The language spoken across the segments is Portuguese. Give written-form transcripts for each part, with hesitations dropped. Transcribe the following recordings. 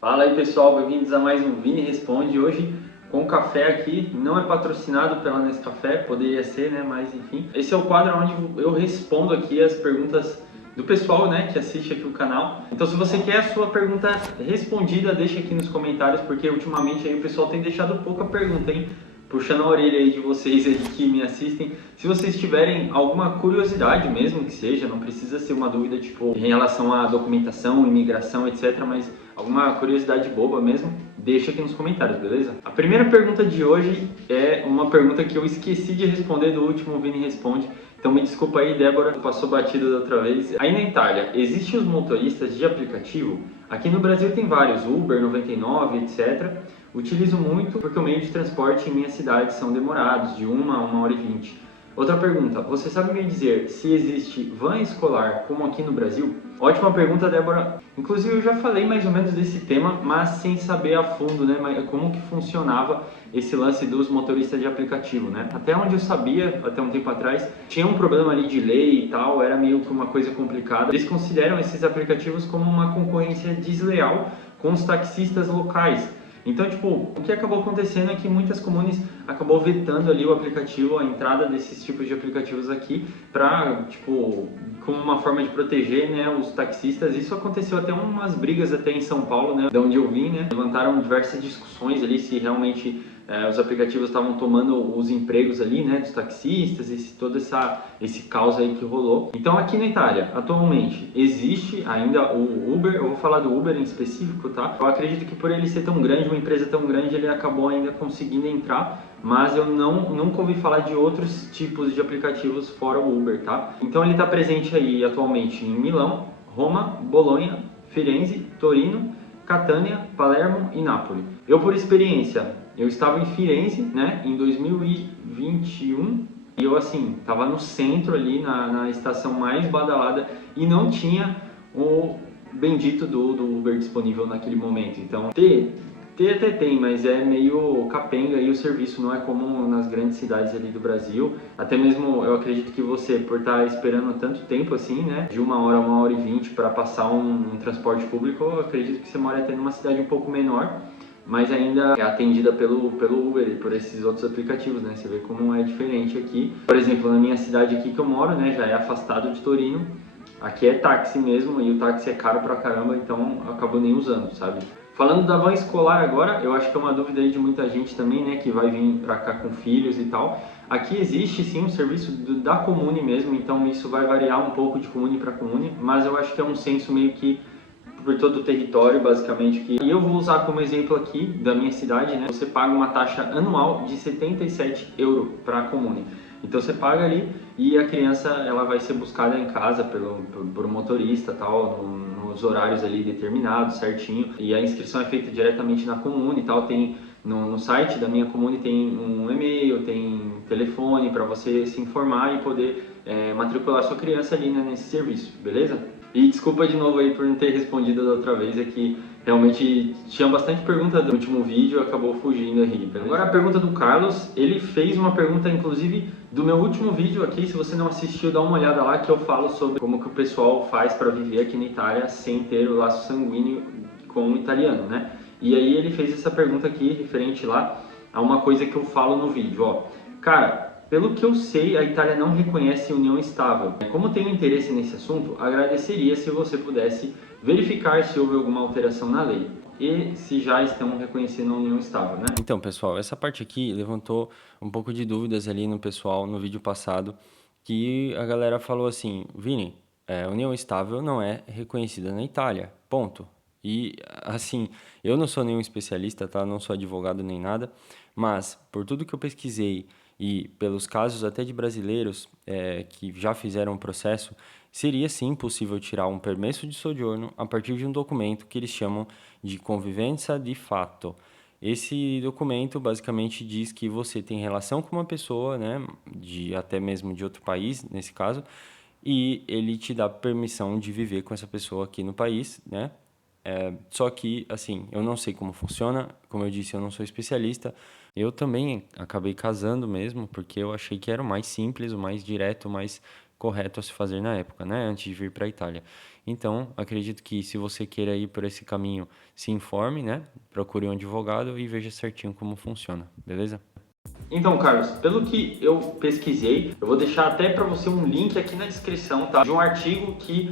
Fala aí pessoal, bem-vindos a mais um Vini Responde. Hoje com café aqui, não é patrocinado pela Nescafé, poderia ser, né? Mas enfim. Esse é o quadro onde eu respondo aqui as perguntas do pessoal, né, que assiste aqui o canal. Então se você quer a sua pergunta respondida, deixa aqui nos comentários, porque ultimamente aí o pessoal tem deixado pouca pergunta, hein? Puxando a orelha aí de vocês aí que me assistem. Se vocês tiverem alguma curiosidade mesmo que seja, não precisa ser uma dúvida tipo em relação à documentação, imigração, etc, mas alguma curiosidade boba mesmo, deixa aqui nos comentários, beleza? A primeira pergunta de hoje é uma pergunta que eu esqueci de responder do último Vini Responde. Então me desculpa aí, Débora, passou batida da outra vez. Aí na Itália, existem os motoristas de aplicativo? Aqui no Brasil tem vários, Uber, 99, etc. Utilizo muito porque o meio de transporte em minha cidade são demorados, de 1 a 1 hora e 20. Outra pergunta, você sabe me dizer se existe van escolar como aqui no Brasil? Ótima pergunta, Débora. Inclusive eu já falei mais ou menos desse tema, mas sem saber a fundo, né, como que funcionava esse lance dos motoristas de aplicativo, né? Até onde eu sabia, até um tempo atrás, tinha um problema ali de lei e tal, era meio que uma coisa complicada. Eles consideram esses aplicativos como uma concorrência desleal com os taxistas locais. Então, tipo, o que acabou acontecendo é que muitas comunes acabou vetando ali o aplicativo, a entrada desses tipos de aplicativos aqui, para, tipo, como uma forma de proteger, né, os taxistas. Isso aconteceu até umas brigas até em São Paulo, né, de onde eu vim, né, levantaram diversas discussões ali se realmente os aplicativos estavam tomando os empregos ali, né, dos taxistas, esse caos aí que rolou. Então aqui na Itália, atualmente, existe ainda o Uber, eu vou falar do Uber em específico, tá? Eu acredito que por ele ser tão grande, uma empresa tão grande, ele acabou ainda conseguindo entrar, mas eu nunca ouvi falar de outros tipos de aplicativos fora o Uber, tá? Então ele está presente aí atualmente em Milão, Roma, Bolonha, Firenze, Torino, Catânia, Palermo e Nápoles. Eu, por experiência, eu estava em Firenze, né, em 2021, e eu, assim, estava no centro ali, na estação mais badalada, e não tinha o bendito do Uber disponível naquele momento. Então, ter até tem, mas é meio capenga e o serviço não é como nas grandes cidades ali do Brasil. Até mesmo eu acredito que você, por estar esperando tanto tempo assim, né, de 1 hora a 1 hora e 20 para passar um transporte público, eu acredito que você mora até numa cidade um pouco menor, mas ainda é atendida pelo Uber e por esses outros aplicativos, né? Você vê como é diferente aqui. Por exemplo, na minha cidade aqui que eu moro, né, já é afastado de Torino. Aqui é táxi mesmo e o táxi é caro pra caramba, então eu acabo nem usando, sabe? Falando da van escolar agora, eu acho que é uma dúvida aí de muita gente também, né, que vai vir pra cá com filhos e tal. Aqui existe sim um serviço da Comune mesmo, então isso vai variar um pouco de comune para comune, mas eu acho que é um censo meio que por todo o território, basicamente. E eu vou usar como exemplo aqui da minha cidade, né? Você paga uma taxa anual de 77 euros para a comune. Então você paga ali e a criança ela vai ser buscada em casa por um motorista, tal, nos horários ali determinados, certinho. E a inscrição é feita diretamente na comune, tal. Tem no site da minha comune tem um e-mail, tem telefone para você se informar e poder matricular sua criança ali, né, nesse serviço, beleza? E desculpa de novo aí por não ter respondido da outra vez, é que realmente tinha bastante pergunta do último vídeo, acabou fugindo aí, beleza? Agora a pergunta do Carlos, ele fez uma pergunta inclusive do meu último vídeo aqui, se você não assistiu, dá uma olhada lá que eu falo sobre como que o pessoal faz para viver aqui na Itália sem ter o laço sanguíneo com o italiano, né? E aí ele fez essa pergunta aqui, referente lá a uma coisa que eu falo no vídeo, ó. Cara, pelo que eu sei, a Itália não reconhece união estável. Como tenho interesse nesse assunto, agradeceria se você pudesse verificar se houve alguma alteração na lei e se já estão reconhecendo a união estável, né? Então, pessoal, essa parte aqui levantou um pouco de dúvidas ali no pessoal no vídeo passado, que a galera falou assim, Vini, união estável não é reconhecida na Itália, ponto. E, assim, eu não sou nenhum especialista, tá? Não sou advogado nem nada, mas por tudo que eu pesquisei e pelos casos até de brasileiros que já fizeram o processo, seria sim possível tirar um permesso de soggiorno a partir de um documento que eles chamam de convivência de fato. Esse documento basicamente diz que você tem relação com uma pessoa, né, até mesmo de outro país, nesse caso, e ele te dá permissão de viver com essa pessoa aqui no país, né? Só que, assim, eu não sei como funciona, como eu disse, eu não sou especialista. Eu também acabei casando mesmo, porque eu achei que era o mais simples, o mais direto, o mais correto a se fazer na época, né? Antes de vir para a Itália. Então, acredito que se você queira ir por esse caminho, se informe, né? Procure um advogado e veja certinho como funciona, beleza? Então, Carlos, pelo que eu pesquisei, eu vou deixar até para você um link aqui na descrição, tá? De um artigo que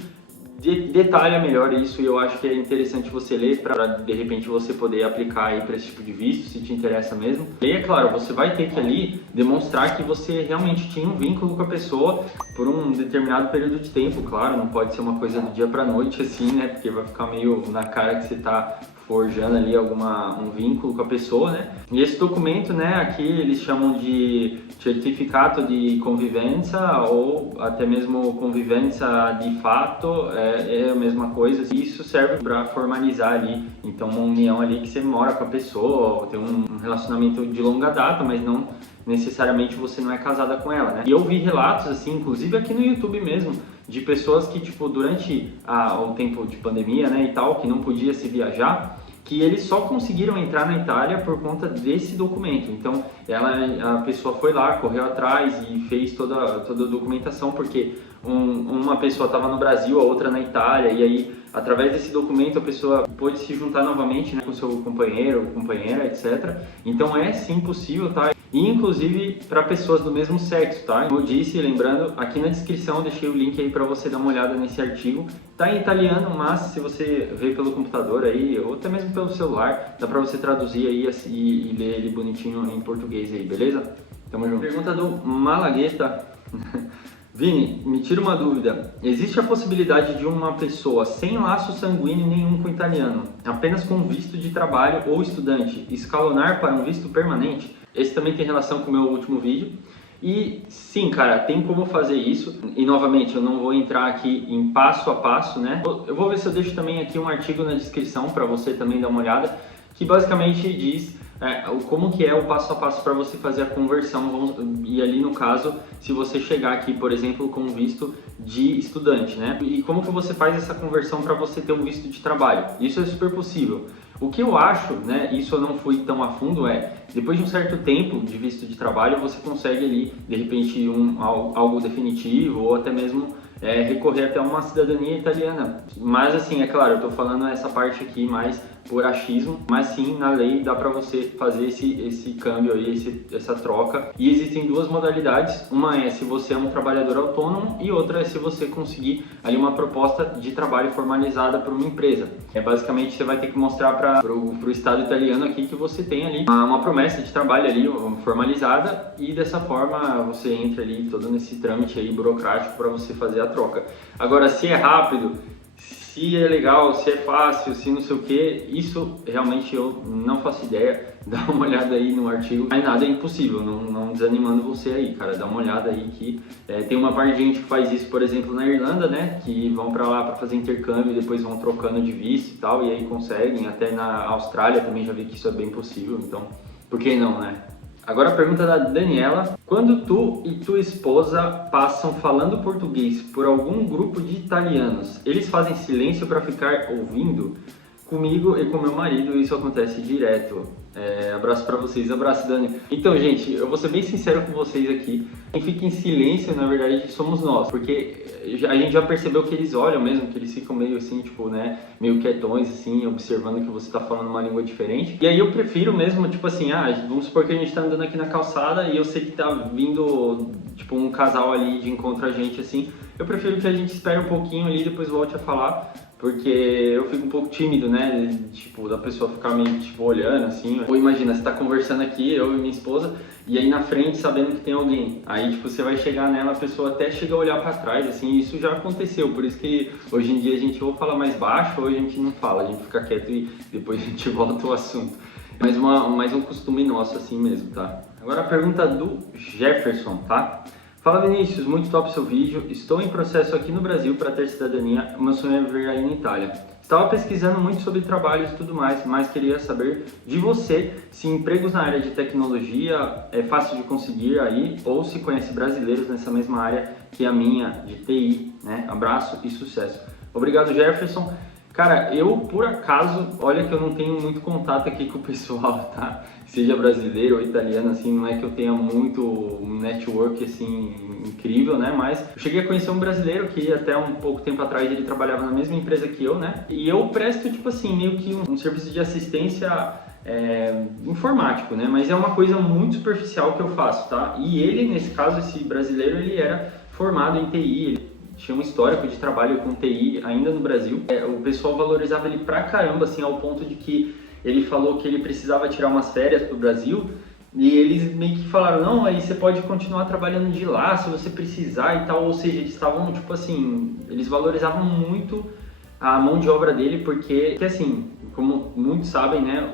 detalha melhor isso, e eu acho que é interessante você ler para de repente você poder aplicar aí para esse tipo de visto, se te interessa mesmo. E é claro, você vai ter que ali demonstrar que você realmente tinha um vínculo com a pessoa por um determinado período de tempo, claro, não pode ser uma coisa do dia para noite assim, né? Porque vai ficar meio na cara que você tá forjando ali um vínculo com a pessoa, né? E esse documento, né, aqui eles chamam de certificato de convivência ou até mesmo convivência de fato, é a mesma coisa. Isso serve para formalizar ali, então, uma união ali que você mora com a pessoa, tem um relacionamento de longa data, mas não necessariamente você não é casada com ela, né? E eu vi relatos assim, inclusive aqui no YouTube mesmo, de pessoas que, tipo, durante o tempo de pandemia, né, e tal, que não podia se viajar, que eles só conseguiram entrar na Itália por conta desse documento. Então, a pessoa foi lá, correu atrás e fez toda a documentação, porque uma pessoa estava no Brasil, a outra na Itália, e aí, através desse documento, a pessoa pôde se juntar novamente, né, com seu companheiro, companheira, etc. Então, é sim possível, tá? E inclusive para pessoas do mesmo sexo, tá? Como eu disse, lembrando, aqui na descrição eu deixei o link aí para você dar uma olhada nesse artigo. Tá em italiano, mas se você vê pelo computador aí, ou até mesmo pelo celular, dá para você traduzir aí e ler ele bonitinho em português aí, beleza? Tamo junto. Pergunta do Malagueta. Vini, me tira uma dúvida. Existe a possibilidade de uma pessoa sem laço sanguíneo nenhum com o italiano, apenas com visto de trabalho ou estudante, escalonar para um visto permanente? Esse também tem relação com o meu último vídeo. E sim, cara, tem como fazer isso. E novamente, eu não vou entrar aqui em passo a passo, né? Eu vou ver se eu deixo também aqui um artigo na descrição para você também dar uma olhada, que basicamente diz como que é o passo a passo para você fazer a conversão. E ali no caso, se você chegar aqui, por exemplo, com um visto de estudante, né? E como que você faz essa conversão para você ter um visto de trabalho? Isso é super possível. O que eu acho, né, isso eu não fui tão a fundo, depois de um certo tempo de visto de trabalho, você consegue ali, de repente, algo definitivo ou até mesmo recorrer até uma cidadania italiana. Mas assim, é claro, eu estou falando essa parte aqui mais por achismo, mas sim, na lei dá para você fazer esse câmbio aí, essa troca. E existem duas modalidades, uma é se você é um trabalhador autônomo e outra é se você conseguir ali uma proposta de trabalho formalizada por uma empresa. Basicamente você vai ter que mostrar para o Estado italiano aqui que você tem ali uma promessa de trabalho ali formalizada, e dessa forma você entra ali todo nesse trâmite aí burocrático para você fazer a troca. Agora, se é rápido, se é legal, se é fácil, se não sei o que, isso realmente eu não faço ideia. Dá uma olhada aí no artigo, mas nada é impossível, não desanimando você aí, cara. Dá uma olhada aí que tem uma parte de gente que faz isso, por exemplo, na Irlanda, né? Que vão pra lá pra fazer intercâmbio e depois vão trocando de visto e tal, e aí conseguem. Até na Austrália também já vi que isso é bem possível, então por que não, né? Agora a pergunta da Daniela. Quando tu e tua esposa passam falando português por algum grupo de italianos, eles fazem silêncio para ficar ouvindo? Comigo e com meu marido isso acontece direto. Abraço pra vocês, abraço, Dani. Então, gente, eu vou ser bem sincero com vocês aqui. Quem fica em silêncio, na verdade, somos nós, porque a gente já percebeu que eles olham mesmo, que eles ficam meio assim, tipo, né, meio quietões, assim, observando que você tá falando uma língua diferente. E aí eu prefiro mesmo, tipo assim, vamos supor que a gente tá andando aqui na calçada e eu sei que tá vindo, tipo, um casal ali de encontro a gente, assim. Eu prefiro que a gente espere um pouquinho ali e depois volte a falar, porque eu fico um pouco tímido, né, tipo, da pessoa ficar meio, tipo, olhando, assim. Ou imagina, você tá conversando aqui, eu e minha esposa, e aí na frente, sabendo que tem alguém. Aí, tipo, você vai chegar nela, a pessoa até chega a olhar pra trás, assim, isso já aconteceu. Por isso que hoje em dia a gente ou fala mais baixo ou a gente não fala, a gente fica quieto e depois a gente volta ao assunto. Mais um costume nosso, assim mesmo, tá? Agora a pergunta do Jefferson, tá? Fala, Vinícius, muito top seu vídeo. Estou em processo aqui no Brasil para ter cidadania. Meu sonho é viver aí na Itália. Estava pesquisando muito sobre trabalhos e tudo mais, mas queria saber de você se empregos na área de tecnologia é fácil de conseguir aí, ou se conhece brasileiros nessa mesma área que a minha, de TI, né? Abraço e sucesso. Obrigado, Jefferson. Cara, eu por acaso, olha que eu não tenho muito contato aqui com o pessoal, tá? Seja brasileiro ou italiano, assim, não é que eu tenha muito um network, assim, incrível, né? Mas eu cheguei a conhecer um brasileiro que até um pouco tempo atrás ele trabalhava na mesma empresa que eu, né? E eu presto, tipo assim, meio que um serviço de assistência informático, né? Mas é uma coisa muito superficial que eu faço, tá? E ele, nesse caso, esse brasileiro, ele era formado em TI, ele tinha um histórico de trabalho com TI ainda no Brasil. O pessoal valorizava ele pra caramba, assim, ao ponto de que ele falou que ele precisava tirar umas férias pro Brasil e eles meio que falaram, não, aí você pode continuar trabalhando de lá se você precisar e tal. Ou seja, eles estavam, tipo assim, eles valorizavam muito a mão de obra dele porque assim, como muitos sabem, né,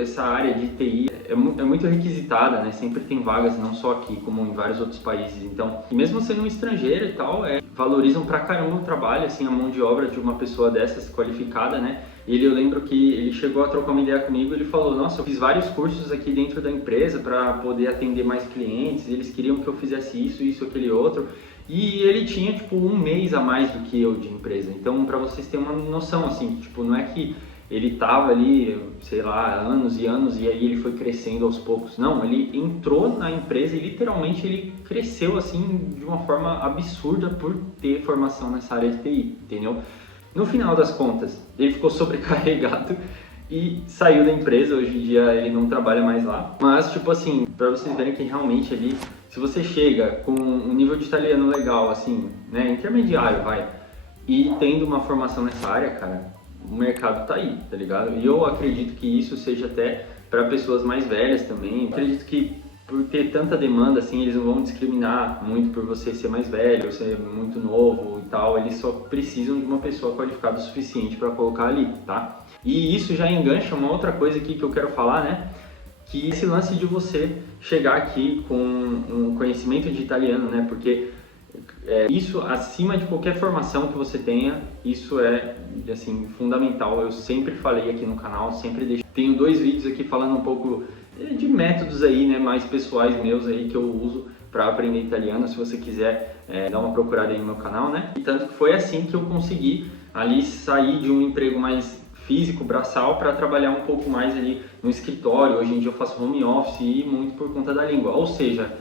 essa área de TI é muito requisitada, né, sempre tem vagas, não só aqui, como em vários outros países. Então, mesmo sendo um estrangeiro e tal, valorizam pra caramba o trabalho, assim, a mão de obra de uma pessoa dessas qualificada, né. Eu lembro que ele chegou a trocar uma ideia comigo, ele falou, nossa, eu fiz vários cursos aqui dentro da empresa para poder atender mais clientes, eles queriam que eu fizesse isso, aquele outro. E ele tinha, tipo, um mês a mais do que eu de empresa. Então, para vocês terem uma noção, assim, tipo, não é que ele tava ali, sei lá, anos e anos e aí ele foi crescendo aos poucos. Não, ele entrou na empresa e literalmente ele cresceu, assim, de uma forma absurda por ter formação nessa área de TI, entendeu? No final das contas, ele ficou sobrecarregado e saiu da empresa. Hoje em dia ele não trabalha mais lá. Mas, tipo assim, para vocês verem que realmente ali, se você chega com um nível de italiano legal, assim, né, intermediário, vai, e tendo uma formação nessa área, cara, o mercado tá aí, tá ligado? E eu acredito que isso seja até para pessoas mais velhas também. Eu acredito que por ter tanta demanda, assim, eles não vão discriminar muito por você ser mais velho, ou ser muito novo e tal. Eles só precisam de uma pessoa qualificada o suficiente para colocar ali, tá? E isso já engancha uma outra coisa aqui que eu quero falar, né? Que esse lance de você chegar aqui com um conhecimento de italiano, né? Porque isso, acima de qualquer formação que você tenha, isso é, assim, fundamental. Eu sempre falei aqui no canal, sempre deixo. Tenho 2 vídeos aqui falando um pouco de métodos aí, né, mais pessoais meus aí que eu uso para aprender italiano. Se você quiser dar uma procurada aí no meu canal, né? E tanto que foi assim que eu consegui ali sair de um emprego mais físico, braçal, para trabalhar um pouco mais ali no escritório. Hoje em dia eu faço home office e muito por conta da língua. Ou seja,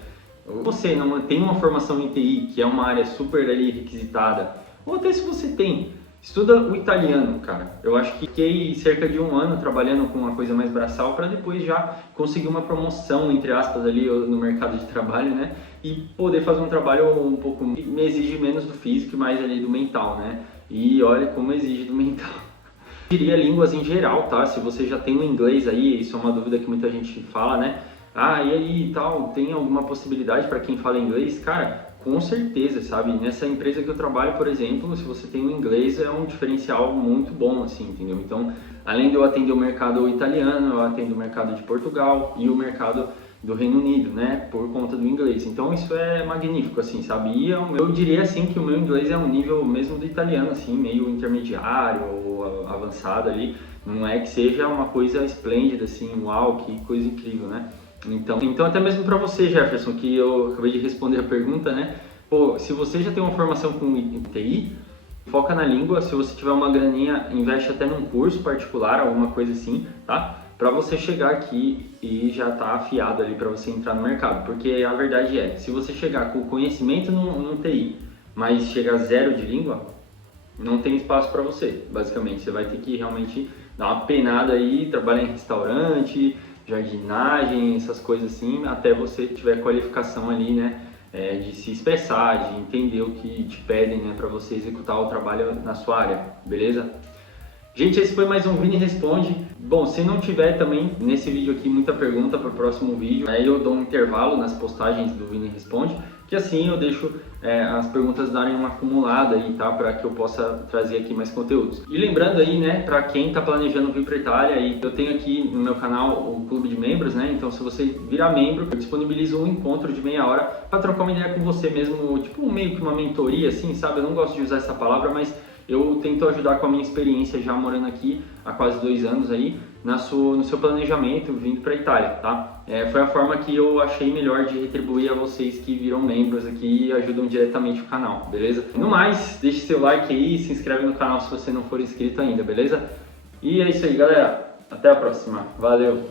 você não tem uma formação em TI, que é uma área super ali requisitada, ou até se você tem, estuda o italiano, cara. Eu acho que fiquei cerca de 1 ano trabalhando com uma coisa mais braçal para depois já conseguir uma promoção, entre aspas, ali no mercado de trabalho, né? E poder fazer um trabalho um pouco, me exige menos do físico e mais ali do mental, né? E olha como exige do mental. Eu diria línguas em geral, tá? Se você já tem o inglês aí, isso é uma dúvida que muita gente fala, né? Ah, e aí tal, tem alguma possibilidade para quem fala inglês? Cara, com certeza, sabe? Nessa empresa que eu trabalho, por exemplo, se você tem o inglês, é um diferencial muito bom, assim, entendeu? Então, além de eu atender o mercado italiano, eu atendo o mercado de Portugal e o mercado do Reino Unido, né? Por conta do inglês. Então, isso é magnífico, assim, sabe? E eu diria, assim, que o meu inglês é um nível mesmo do italiano, assim, meio intermediário ou avançado ali. Não é que seja uma coisa esplêndida, assim, uau, que coisa incrível, né? Então até mesmo para você, Jefferson, que eu acabei de responder a pergunta, né? Pô, se você já tem uma formação com TI, foca na língua. Se você tiver uma graninha, investe até num curso particular, alguma coisa assim, tá? Para você chegar aqui e já tá afiado ali para você entrar no mercado. Porque a verdade é, se você chegar com conhecimento no TI, mas chegar zero de língua, não tem espaço para você, basicamente. Você vai ter que realmente dar uma penada aí, trabalhar em restaurante, jardinagem, essas coisas assim, até você tiver qualificação ali, né, de se expressar, de entender o que te pedem, né, para você executar o trabalho na sua área, beleza? Gente, esse foi mais um Vini Responde. Bom, se não tiver também nesse vídeo aqui muita pergunta para o próximo vídeo, aí eu dou um intervalo nas postagens do Vini Responde, que assim eu deixo as perguntas darem uma acumulada aí, tá? Para que eu possa trazer aqui mais conteúdos. E lembrando aí, né, para quem tá planejando vir para Itália, aí eu tenho aqui no meu canal o clube de membros, né? Então se você virar membro, eu disponibilizo um encontro de meia hora para trocar uma ideia com você mesmo, tipo meio que uma mentoria, assim, sabe? Eu não gosto de usar essa palavra, mas eu tento ajudar com a minha experiência já morando aqui há quase 2 anos aí, no seu planejamento vindo para a Itália, tá? Foi a forma que eu achei melhor de retribuir a vocês que viram membros aqui e ajudam diretamente o canal, beleza? No mais, deixe seu like aí, se inscreve no canal se você não for inscrito ainda, beleza? E é isso aí, galera. Até a próxima. Valeu!